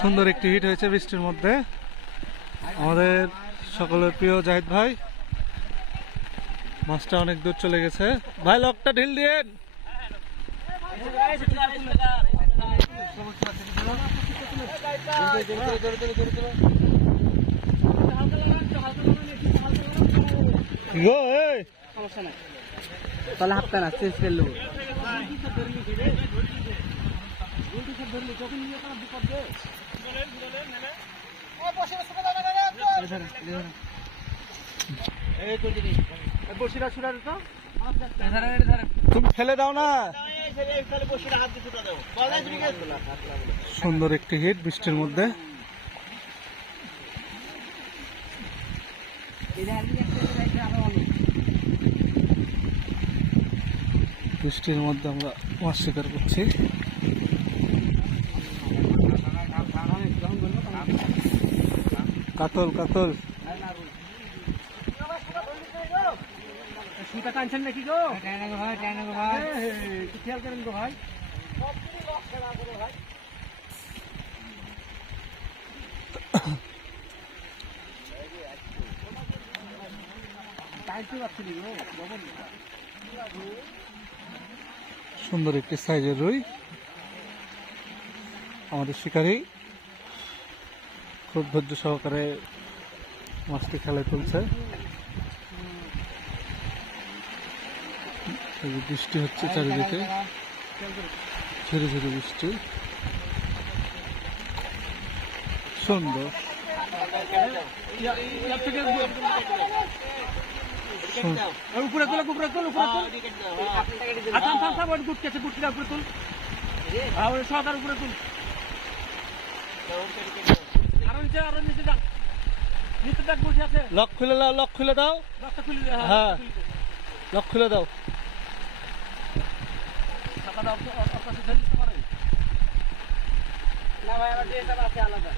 সুন্দর একটি হিট হয়েছে বৃষ্টির মধ্যে। আমাদের সকলের প্রিয় জাহিদ ভাই, মাছটা অনেক দূর চলে গেছে। ভাই লকটা ঢিল দিয়েন। তাহলে হাফটা না চেঞ্জ করে নেবো। তুমি ফেলে দাও না। সুন্দর একটি হিট বৃষ্টির মধ্যে। বৃষ্টির মধ্যে আমরা মাছ শিকার করছি। কাতল কাতল সুতা টানছেন নাকি গো? ভাই খেয়াল করেন গো ভাই। সুন্দর একটি সাইজের রুই আমাদের শিকারী খুব ধৈর্য সহকারে মাছটি খেলায় তুলছে। বৃষ্টি হচ্ছে চারিদিকে, ঝুড়ি ঝুড়ি বৃষ্টি। সুন্দর উপরে তুল, উপরে তুল, উপরে তুল। গুটকেছে গুটকিটা উপরে তুল, সাদার উপরে তুল। আরো নিচে, আরো নিচে যান। নিচে দেখ বসে আছে। লক খুলে দাও, লক খুলে দাও। লকটা খুলে দে। হ্যাঁ লক খুলে দাও। না ভাই, আমার ড্রেসটা আছে আলাদা।